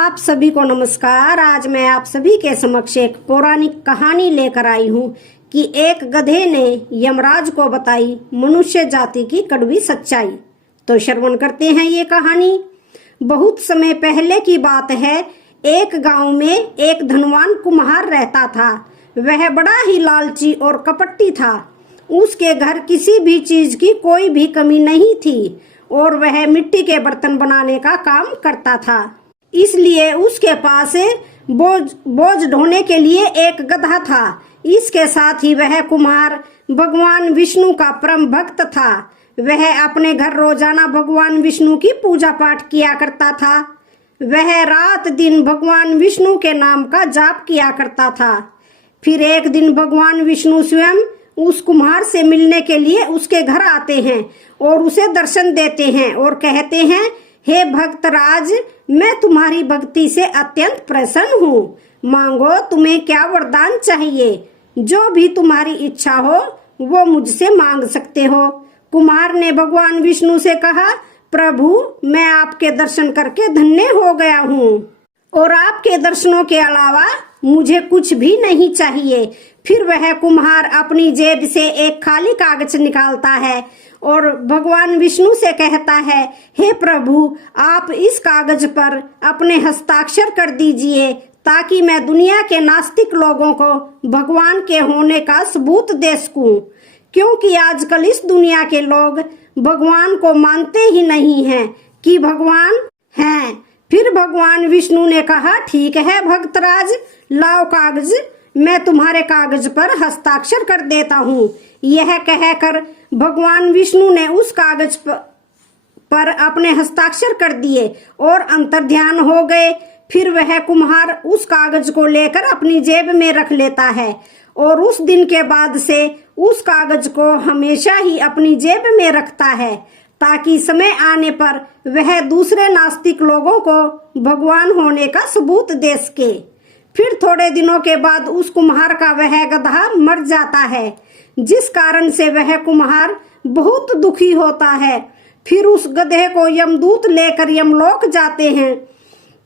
आप सभी को नमस्कार। आज मैं आप सभी के समक्ष एक पौराणिक कहानी लेकर आई हूँ कि एक गधे ने यमराज को बताई मनुष्य जाति की कड़वी सच्चाई। तो श्रवण करते हैं ये कहानी। बहुत समय पहले की बात है। एक गांव में एक धनवान कुम्हार रहता था। वह बड़ा ही लालची और कपटी था। उसके घर किसी भी चीज की कोई भी कमी नहीं थी और वह मिट्टी के बर्तन बनाने का काम करता था। इसलिए उसके पास बोझ ढोने के लिए एक गधा था। इसके साथ ही वह कुम्हार भगवान विष्णु का परम भक्त था। वह अपने घर रोजाना भगवान विष्णु की पूजा पाठ किया करता था। वह रात दिन भगवान विष्णु के नाम का जाप किया करता था। फिर एक दिन भगवान विष्णु स्वयं उस कुम्हार से मिलने के लिए उसके घर आते हैं और उसे दर्शन देते हैं और कहते हैं, हे भक्तराज, मैं तुम्हारी भक्ति से अत्यंत प्रसन्न हूँ। मांगो, तुम्हें क्या वरदान चाहिए। जो भी तुम्हारी इच्छा हो वो मुझसे मांग सकते हो। कुम्हार ने भगवान विष्णु से कहा, प्रभु, मैं आपके दर्शन करके धन्य हो गया हूँ और आपके दर्शनों के अलावा मुझे कुछ भी नहीं चाहिए। फिर वह कुम्हार अपनी जेब से एक खाली कागज निकालता है और भगवान विष्णु से कहता है, हे प्रभु, आप इस कागज पर अपने हस्ताक्षर कर दीजिए ताकि मैं दुनिया के नास्तिक लोगों को भगवान के होने का सबूत दे सकूं, क्योंकि आजकल इस दुनिया के लोग भगवान को मानते ही नहीं हैं कि भगवान हैं। फिर भगवान विष्णु ने कहा, ठीक है भक्तराज, लाओ कागज, मैं तुम्हारे कागज पर हस्ताक्षर कर देता हूँ। यह कहकर भगवान विष्णु ने उस कागज पर अपने हस्ताक्षर कर दिए और अंतर्ध्यान हो गए। फिर वह कुम्हार उस कागज को लेकर अपनी जेब में रख लेता है और उस दिन के बाद से उस कागज को हमेशा ही अपनी जेब में रखता है ताकि समय आने पर वह दूसरे नास्तिक लोगों को भगवान होने का सबूत दे सके। फिर थोड़े दिनों के बाद उस कुम्हार का वह गधा मर जाता है, जिस कारण से वह कुम्हार बहुत दुखी होता है। फिर उस गधे को यमदूत लेकर यमलोक जाते हैं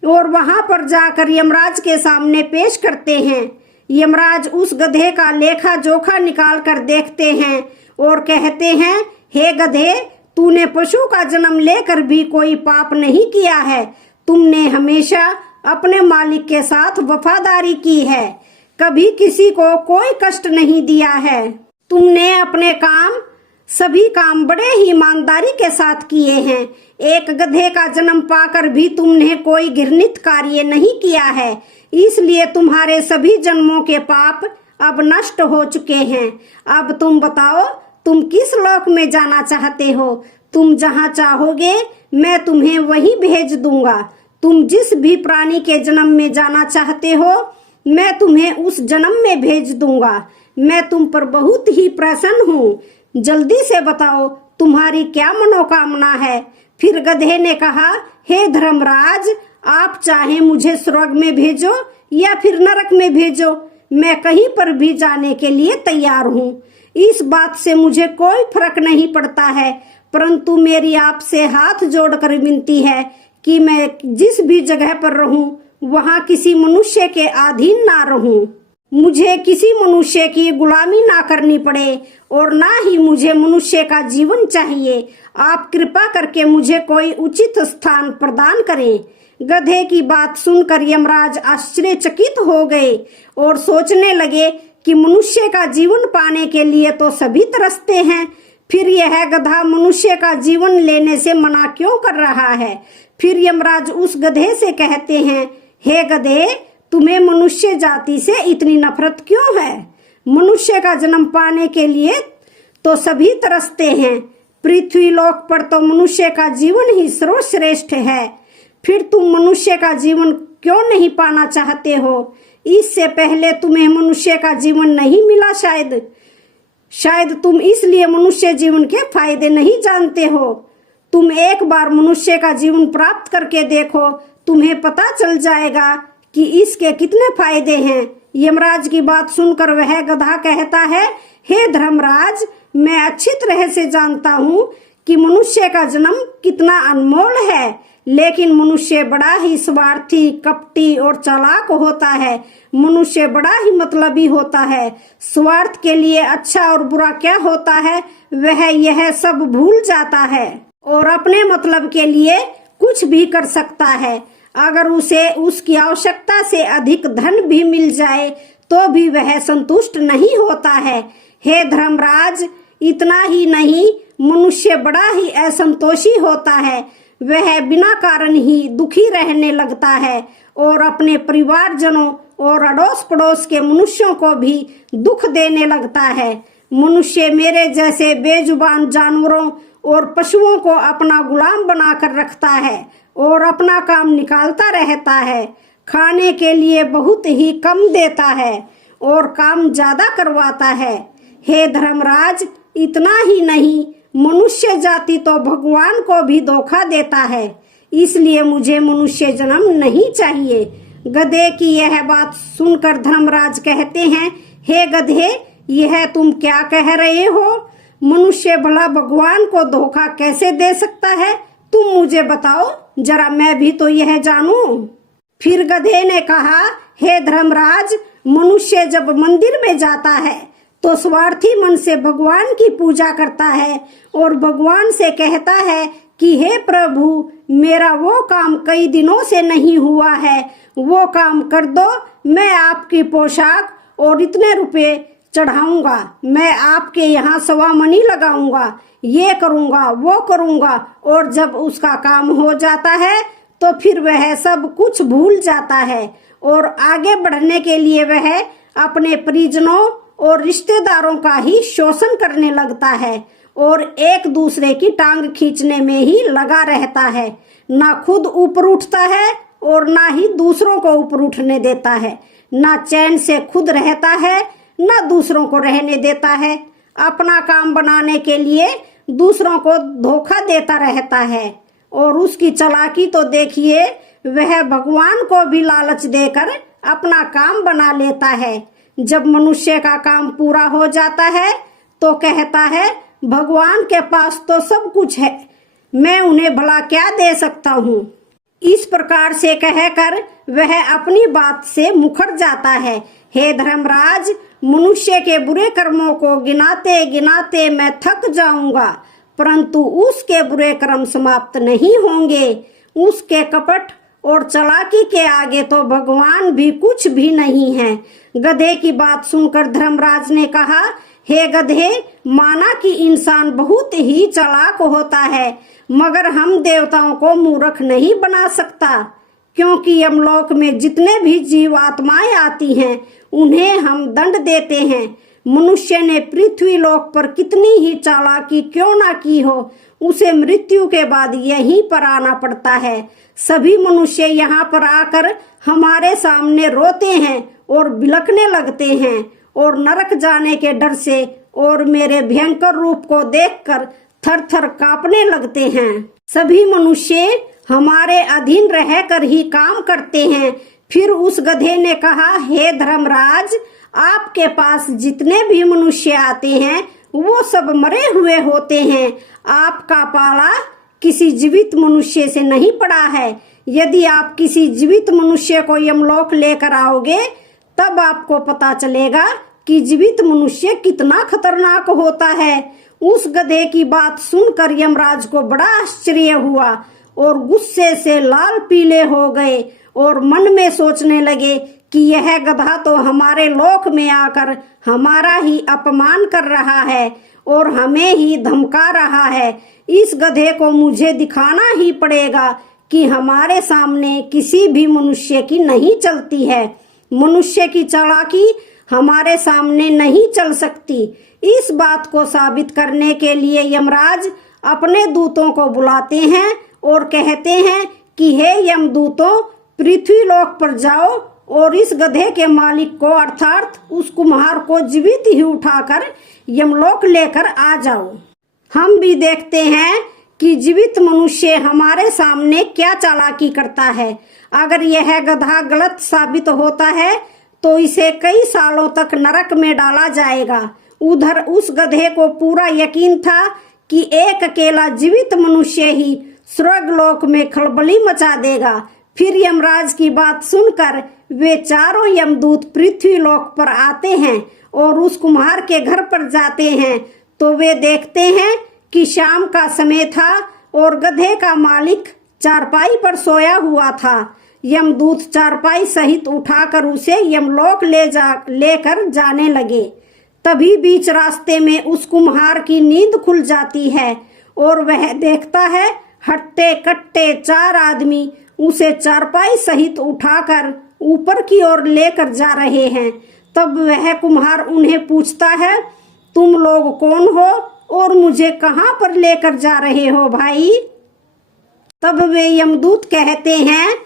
और वहां पर जाकर यमराज के सामने पेश करते हैं। यमराज उस गधे का लेखा जोखा निकाल कर देखते हैं और कहते हैं, हे गधे, तूने पशु का जन्म लेकर भी कोई पाप नहीं किया है। तुमने हमेशा अपने मालिक के साथ वफादारी की है, कभी किसी को कोई कष्ट नहीं दिया है। तुमने अपने सभी काम बड़े ही ईमानदारी के साथ किए हैं। एक गधे का जन्म पाकर भी तुमने कोई घृणित कार्य नहीं किया है, इसलिए तुम्हारे सभी जन्मों के पाप अब नष्ट हो चुके हैं। अब तुम बताओ, तुम किस लोक में जाना चाहते हो? तुम जहाँ चाहोगे मैं तुम्हें वहीं भेज दूंगा। तुम जिस भी प्राणी के जन्म में जाना चाहते हो मैं तुम्हें उस जन्म में भेज दूंगा। मैं तुम पर बहुत ही प्रसन्न हूँ। जल्दी से बताओ, तुम्हारी क्या मनोकामना है? फिर गधे ने कहा, हे धर्मराज, आप चाहे मुझे स्वर्ग में भेजो या फिर नरक में भेजो, मैं कहीं पर भी जाने के लिए तैयार हूँ। इस बात से मुझे कोई फर्क नहीं पड़ता है, परंतु मेरी आपसे हाथ जोड़कर विनती है कि मैं जिस भी जगह पर रहूं वहां किसी मनुष्य के अधीन ना रहूं। मुझे किसी मनुष्य की गुलामी ना करनी पड़े और ना ही मुझे मनुष्य का जीवन चाहिए। आप कृपा करके मुझे कोई उचित स्थान प्रदान करें। गधे की बात सुनकर यमराज आश्चर्यचकित हो गए और सोचने लगे कि मनुष्य का जीवन पाने के लिए तो सभी तरसते हैं, फिर यह गधा मनुष्य का जीवन लेने से मना क्यों कर रहा है? फिर यमराज उस गधे से कहते हैं, हे गधे, तुम्हें मनुष्य जाति से इतनी नफरत क्यों है? मनुष्य का जन्म पाने के लिए तो सभी तरसते हैं। पृथ्वी लोक पर तो मनुष्य का जीवन ही सर्वश्रेष्ठ है। फिर तुम मनुष्य का जीवन क्यों नहीं पाना चाहते हो? इससे पहले तुम्हें मनुष्य का जीवन नहीं मिला शायद तुम इसलिए मनुष्य जीवन के फायदे नहीं जानते हो। तुम एक बार मनुष्य का जीवन प्राप्त करके देखो, तुम्हें पता चल जाएगा कि इसके कितने फायदे हैं। यमराज की बात सुनकर वह गधा कहता है, हे धर्मराज, मैं अच्छी तरह से जानता हूँ कि मनुष्य का जन्म कितना अनमोल है, लेकिन मनुष्य बड़ा ही स्वार्थी, कपटी और चालाक होता है। मनुष्य बड़ा ही मतलबी होता है। स्वार्थ के लिए अच्छा और बुरा क्या होता है वह यह सब भूल जाता है और अपने मतलब के लिए कुछ भी कर सकता है। अगर उसे उसकी आवश्यकता से अधिक धन भी मिल जाए तो भी वह संतुष्ट नहीं होता है। हे धर्मराज, इतना ही नहीं, मनुष्य बड़ा ही असंतोषी होता है। वह बिना कारण ही दुखी रहने लगता है और अपने परिवारजनों और अड़ोस पड़ोस के मनुष्यों को भी दुख देने लगता है। मनुष्य मेरे जैसे बेजुबान जानवरों और पशुओं को अपना गुलाम बनाकर रखता है और अपना काम निकालता रहता है। खाने के लिए बहुत ही कम देता है और काम ज्यादा करवाता है। हे धर्मराज, इतना ही नहीं, मनुष्य जाति तो भगवान को भी धोखा देता है। इसलिए मुझे मनुष्य जन्म नहीं चाहिए। गधे की यह बात सुनकर धर्मराज कहते हैं, हे गधे, यह तुम क्या कह रहे हो? मनुष्य भला भगवान को धोखा कैसे दे सकता है? तुम मुझे बताओ जरा, मैं भी तो यह जानूं। फिर गधे ने कहा, हे धर्मराज, मनुष्य जब मंदिर में जाता है तो स्वार्थी मन से भगवान की पूजा करता है और भगवान से कहता है कि हे प्रभु, मेरा वो काम कई दिनों से नहीं हुआ है, वो काम कर दो। मैं आपकी पोशाक और इतने रुपए चढ़ाऊंगा, मैं आपके यहाँ सवा मनी लगाऊंगा, ये करूंगा वो करूंगा। और जब उसका काम हो जाता है तो फिर वह सब कुछ भूल जाता है और आगे बढ़ने के लिए वह अपने परिजनों और रिश्तेदारों का ही शोषण करने लगता है और एक दूसरे की टांग खींचने में ही लगा रहता है। ना खुद ऊपर उठता है और ना ही दूसरों को ऊपर उठने देता है। ना चैन से खुद रहता है, ना दूसरों को रहने देता है। अपना काम बनाने के लिए दूसरों को धोखा देता रहता है और उसकी चालाकी तो देखिए, वह भगवान को भी लालच देकर अपना काम बना लेता है। जब मनुष्य का काम पूरा हो जाता है तो कहता है, भगवान के पास तो सब कुछ है, मैं उन्हें भला क्या दे सकता हूँ। इस प्रकार से कहकर वह अपनी बात से मुकर जाता है। हे धर्मराज, मनुष्य के बुरे कर्मों को गिनाते गिनाते मैं थक जाऊंगा, परंतु उसके बुरे कर्म समाप्त नहीं होंगे। उसके कपट और चालाकी के आगे तो भगवान भी कुछ भी नहीं है। गधे की बात सुनकर धर्मराज ने कहा, हे गधे, माना कि इंसान बहुत ही चालाक होता है, मगर हम देवताओं को मूर्ख नहीं बना सकता, क्योंकि यमलोक में जितने भी जीव आत्माएं आती हैं उन्हें हम दंड देते हैं। मनुष्य ने पृथ्वी लोक पर कितनी ही चालाकी क्यों ना की हो, उसे मृत्यु के बाद यहीं पर आना पड़ता है। सभी मनुष्य यहाँ पर आकर हमारे सामने रोते हैं और बिलखने लगते हैं और नरक जाने के डर से और मेरे भयंकर रूप को देखकर थर थर कांपने लगते हैं। सभी मनुष्य हमारे अधीन रहकर ही काम करते हैं। फिर उस गधे ने कहा, हे धर्मराज, आपके पास जितने भी मनुष्य आते हैं वो सब मरे हुए होते हैं। आपका पाला किसी जीवित मनुष्य से नहीं पड़ा है। यदि आप किसी जीवित मनुष्य को यमलोक लेकर आओगे तब आपको पता चलेगा कि जीवित मनुष्य कितना खतरनाक होता है। उस गधे की बात सुनकर यमराज को बड़ा आश्चर्य हुआ और गुस्से से लाल पीले हो गए और मन में सोचने लगे कि यह गधा तो हमारे लोक में आकर हमारा ही अपमान कर रहा है और हमें ही धमका रहा है। इस गधे को मुझे दिखाना ही पड़ेगा कि हमारे सामने किसी भी मनुष्य की नहीं चलती है। मनुष्य की चालाकी हमारे सामने नहीं चल सकती। इस बात को साबित करने के लिए यमराज अपने दूतों को बुलाते हैं और कहते हैं कि हे यमदूतों, पृथ्वी लोक पर जाओ और इस गधे के मालिक को अर्थात उस कुम्हार को जीवित ही उठाकर यमलोक लेकर आ जाओ। हम भी देखते हैं कि जीवित मनुष्य हमारे सामने क्या चालाकी करता है। अगर यह गधा गलत साबित होता है तो इसे कई सालों तक नरक में डाला जाएगा। उधर उस गधे को पूरा यकीन था कि एक अकेला जीवित मनुष्य ही स्वर्गलोक में खलबली मचा देगा। फिर यमराज की बात सुनकर वे चारों यमदूत पृथ्वी लोक पर आते हैं और उस कुम्हार के घर पर जाते हैं तो वे देखते हैं कि शाम का समय था और गधे का मालिक चारपाई पर सोया हुआ था। यमदूत चारपाई सहित उठाकर उसे यमलोक लेकर जाने लगे। तभी बीच रास्ते में उस कुम्हार की नींद खुल जाती है और वह देखता है हट्टे कट्टे 4 आदमी उसे चारपाई सहित उठाकर ऊपर की ओर लेकर जा रहे हैं। तब वह कुम्हार उन्हें पूछता है, तुम लोग कौन हो और मुझे कहां पर लेकर जा रहे हो भाई? तब वे यमदूत कहते हैं,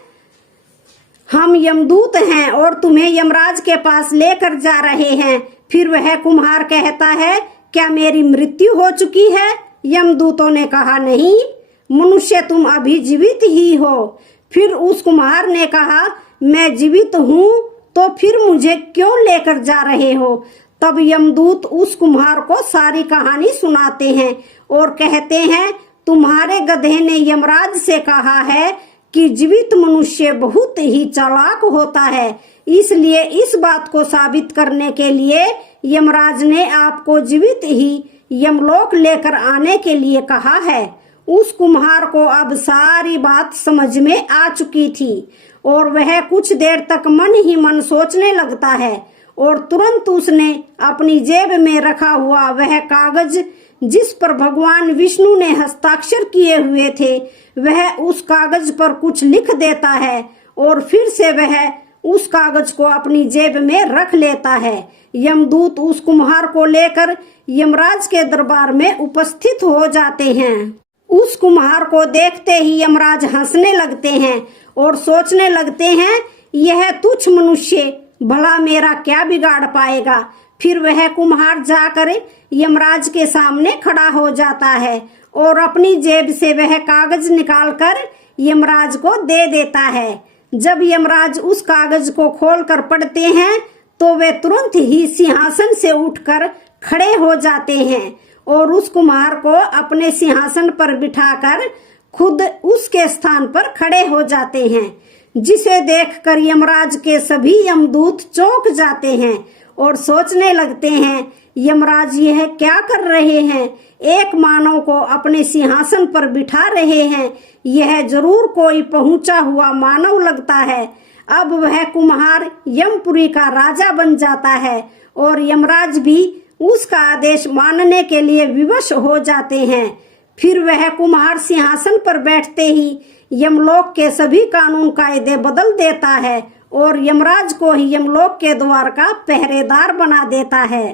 हम यमदूत हैं और तुम्हें यमराज के पास लेकर जा रहे हैं। फिर वह कुम्हार कहता है, क्या मेरी मृत्यु हो चुकी है? यमदूतों ने कहा, नहीं मनुष्य, तुम अभी जीवित ही हो। फिर उस कुम्हार ने कहा, मैं जीवित हूँ तो फिर मुझे क्यों लेकर जा रहे हो? तब यमदूत उस कुम्हार को सारी कहानी सुनाते हैं और कहते हैं, तुम्हारे गधे ने यमराज से कहा है कि जीवित मनुष्य बहुत ही चालाक होता है, इसलिए इस बात को साबित करने के लिए यमराज ने आपको जीवित ही यमलोक लेकर आने के लिए कहा है। उस कुम्हार को अब सारी बात समझ में आ चुकी थी और वह कुछ देर तक मन ही मन सोचने लगता है और तुरंत उसने अपनी जेब में रखा हुआ वह कागज जिस पर भगवान विष्णु ने हस्ताक्षर किए हुए थे, वह उस कागज पर कुछ लिख देता है और फिर से वह उस कागज को अपनी जेब में रख लेता है। यमदूत उस कुम्हार को लेकर यमराज के दरबार में उपस्थित हो जाते हैं। उस कुम्हार को देखते ही यमराज हंसने लगते हैं और सोचने लगते हैं, यह तुच्छ मनुष्य भला मेरा क्या बिगाड़ पाएगा। फिर वह कुम्हार जाकर यमराज के सामने खड़ा हो जाता है और अपनी जेब से वह कागज निकालकर यमराज को दे देता है। जब यमराज उस कागज को खोलकर पढ़ते हैं तो वे तुरंत ही सिंहासन से उठकर खड़े हो जाते हैं और उस कुम्हार को अपने सिंहासन पर बिठाकर खुद उसके स्थान पर खड़े हो जाते हैं, जिसे देखकर यमराज के सभी यमदूत चौंक जाते हैं और सोचने लगते हैं, यमराज यह क्या कर रहे हैं? एक मानव को अपने सिंहासन पर बिठा रहे हैं। यह जरूर कोई पहुंचा हुआ मानव लगता है। अब वह कुम्हार यमपुरी का राजा बन जाता है और यमराज भी उसका आदेश मानने के लिए विवश हो जाते हैं। फिर वह कुम्हार सिंहासन पर बैठते ही यमलोक के सभी कानून कायदे बदल देता है और यमराज को ही यमलोक के द्वार का पहरेदार बना देता है।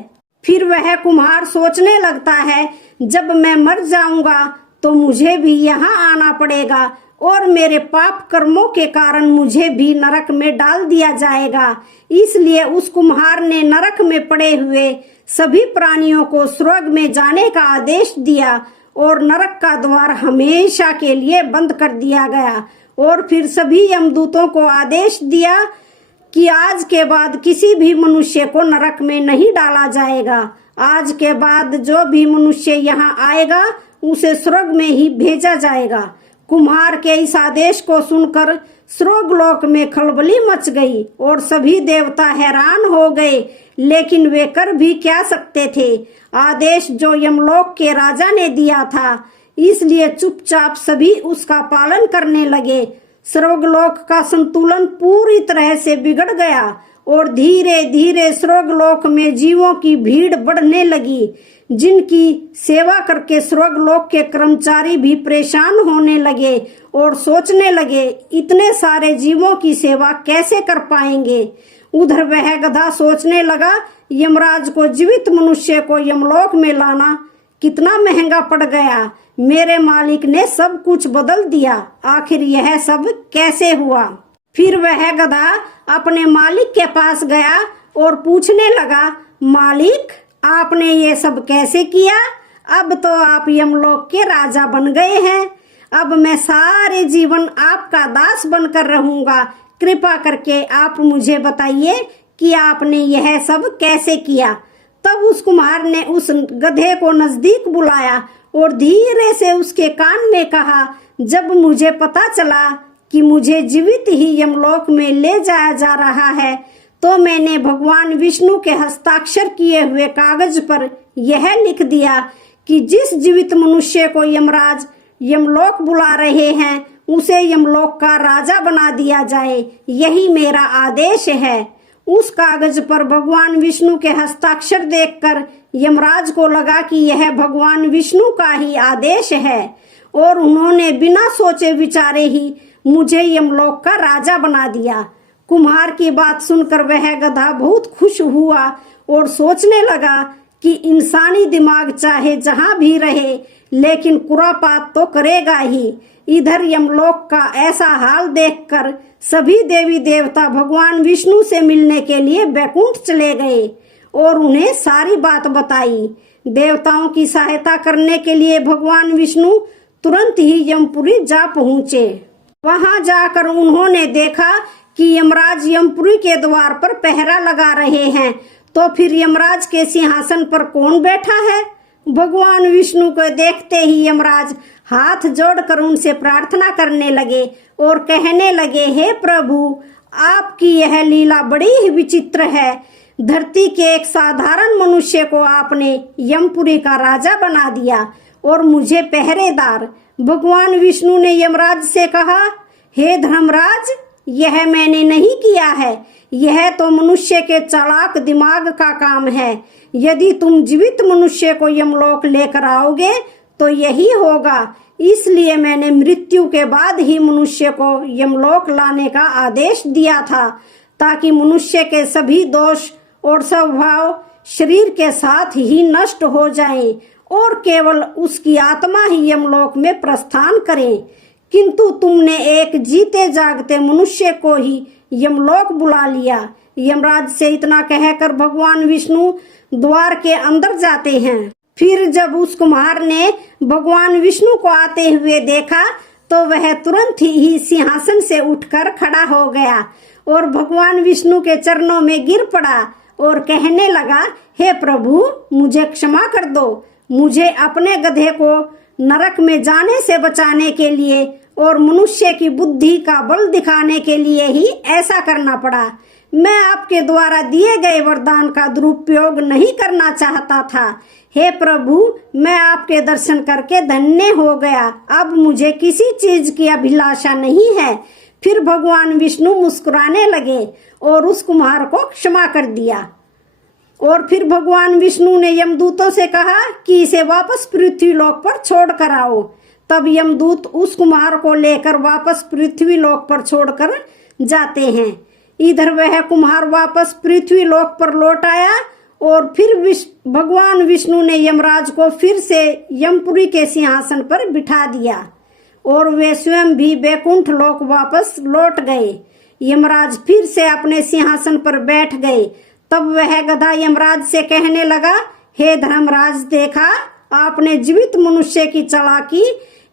फिर वह कुम्हार सोचने लगता है, जब मैं मर जाऊंगा तो मुझे भी यहाँ आना पड़ेगा और मेरे पाप कर्मों के कारण मुझे भी नरक में डाल दिया जाएगा। इसलिए उस कुम्हार ने नरक में पड़े हुए सभी प्राणियों को स्वर्ग में जाने का आदेश दिया और नरक का द्वार हमेशा के लिए बंद कर दिया गया। और फिर सभी यमदूतों को आदेश दिया कि आज के बाद किसी भी मनुष्य को नरक में नहीं डाला जाएगा। आज के बाद जो भी मनुष्य यहाँ आएगा उसे स्वर्ग में ही भेजा जाएगा। कुम्हार के इस आदेश को सुनकर स्वर्गलोक में खलबली मच गई और सभी देवता हैरान हो गए, लेकिन वे कर भी क्या सकते थे। आदेश जो यमलोक के राजा ने दिया था, इसलिए चुपचाप सभी उसका पालन करने लगे। स्वर्गलोक का संतुलन पूरी तरह से बिगड़ गया और धीरे धीरे स्वर्गलोक में जीवों की भीड़ बढ़ने लगी, जिनकी सेवा करके स्वर्गलोक के कर्मचारी भी परेशान होने लगे और सोचने लगे, इतने सारे जीवों की सेवा कैसे कर पाएंगे। उधर वह गधा सोचने लगा, यमराज को जीवित मनुष्य को यमलोक में लाना कितना महंगा पड़ गया। मेरे मालिक ने सब कुछ बदल दिया, आखिर यह सब कैसे हुआ। फिर वह गधा अपने मालिक के पास गया और पूछने लगा, मालिक आपने ये सब कैसे किया? अब तो आप यमलोक के राजा बन गए हैं। अब मैं सारे जीवन आपका दास बनकर रहूंगा। कृपा करके आप मुझे बताइए कि आपने यह सब कैसे किया। तब उस कुम्हार ने उस गधे को नजदीक बुलाया और धीरे से उसके कान में कहा, जब मुझे पता चला कि मुझे जीवित ही यमलोक में ले जाया जा रहा है, तो मैंने भगवान विष्णु के हस्ताक्षर किए हुए कागज पर यह लिख दिया कि जिस जीवित मनुष्य को यमराज यमलोक बुला रहे हैं उसे यमलोक का राजा बना दिया जाए। यही मेरा आदेश है। उस कागज पर भगवान विष्णु के हस्ताक्षर देखकर यमराज को लगा कि यह भगवान विष्णु का ही आदेश है और उन्होंने बिना सोचे विचारे ही मुझे यमलोक का राजा बना दिया। कुम्हार की बात सुनकर वह गधा बहुत खुश हुआ और सोचने लगा कि इंसानी दिमाग चाहे जहां भी रहे लेकिन कुरापात तो करेगा ही। इधर यमलोक का ऐसा हाल देखकर सभी देवी देवता भगवान विष्णु से मिलने के लिए बैकुंठ चले गए और उन्हें सारी बात बताई। देवताओं की सहायता करने के लिए भगवान विष्णु तुरंत ही यमपुरी जा पहुँचे। वहां जाकर उन्होंने देखा कि यमराज यमपुरी के द्वार पर पहरा लगा रहे हैं। तो फिर यमराज के सिंहासन पर कौन बैठा है? भगवान विष्णु को देखते ही यमराज हाथ जोड़कर उनसे प्रार्थना करने लगे और कहने लगे, हे प्रभु, आपकी यह लीला बड़ी ही विचित्र है। धरती के एक साधारण मनुष्य को आपने यमपुरी का राजा बना दिया और मुझे पहरेदार। भगवान विष्णु ने यमराज से कहा, हे धर्मराज, यह मैंने नहीं किया है, यह तो मनुष्य के चालाक दिमाग का काम है। यदि तुम जीवित मनुष्य को यमलोक लेकर आओगे तो यही होगा, इसलिए मैंने मृत्यु के बाद ही मनुष्य को यमलोक लाने का आदेश दिया था, ताकि मनुष्य के सभी दोष और स्वभाव शरीर के साथ ही नष्ट हो जाएं और केवल उसकी आत्मा ही यमलोक में प्रस्थान करे। किंतु तुमने एक जीते जागते मनुष्य को ही यमलोक बुला लिया। यमराज से इतना कहकर भगवान विष्णु द्वार के अंदर जाते हैं। फिर जब उस कुम्हार ने भगवान विष्णु को आते हुए देखा तो वह तुरंत ही सिंहासन से उठकर खड़ा हो गया और भगवान विष्णु के चरणों में गिर पड़ा और कहने लगा, हे प्रभु, मुझे क्षमा कर दो। मुझे अपने गधे को नरक में जाने से बचाने के लिए और मनुष्य की बुद्धि का बल दिखाने के लिए ही ऐसा करना पड़ा। मैं आपके द्वारा दिए गए वरदान का दुरुपयोग नहीं करना चाहता था। हे प्रभु, मैं आपके दर्शन करके धन्य हो गया। अब मुझे किसी चीज की अभिलाषा नहीं है। फिर भगवान विष्णु मुस्कुराने लगे और उस कुम्हार को क्षमा कर दिया। और फिर भगवान विष्णु ने यमदूतों से कहा कि इसे वापस पृथ्वी लोक पर छोड़ कर आओ। तब यमदूत उस कुम्हार को लेकर वापस पृथ्वी लोक पर छोड़कर जाते हैं। इधर वह कुम्हार वापस पृथ्वी लोक पर लौट आया और फिर भगवान विष्णु ने यमराज को फिर से यमपुरी के सिंहासन पर बिठा दिया और वे स्वयं भी बैकुंठ लोक वापस लौट गए। यमराज फिर से अपने सिंहासन पर बैठ गए। तब वह गधा यमराज से कहने लगा, हे धर्मराज, देखा आपने जीवित मनुष्य की चालाकी,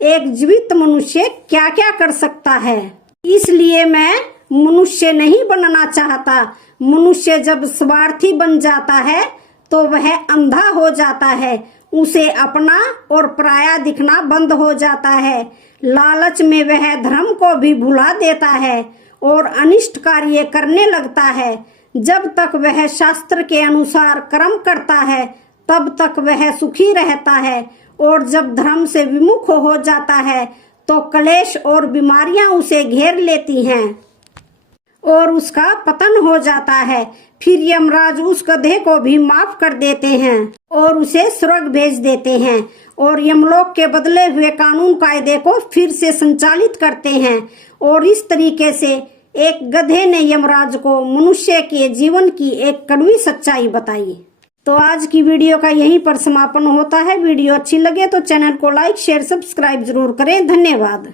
एक जीवित मनुष्य क्या क्या कर सकता है। इसलिए मैं मनुष्य नहीं बनना चाहता। मनुष्य जब स्वार्थी बन जाता है तो वह अंधा हो जाता है। उसे अपना और पराया दिखना बंद हो जाता है। लालच में वह धर्म को भी भुला देता है और अनिष्ट कार्य करने लगता है। जब तक वह शास्त्र के अनुसार कर्म करता है तब तक वह सुखी रहता है, और जब धर्म से विमुख हो जाता है तो क्लेश और बीमारियां उसे घेर लेती हैं और उसका पतन हो जाता है। फिर यमराज उस गधे को भी माफ कर देते हैं और उसे स्वर्ग भेज देते हैं और यमलोक के बदले हुए कानून कायदे को फिर से संचालित करते हैं। और इस तरीके से एक गधे ने यमराज को मनुष्य के जीवन की एक कड़वी सच्चाई बताई। तो आज की वीडियो का यहीं पर समापन होता है। वीडियो अच्छी लगे तो चैनल को लाइक, शेयर, सब्सक्राइब जरूर करें। धन्यवाद।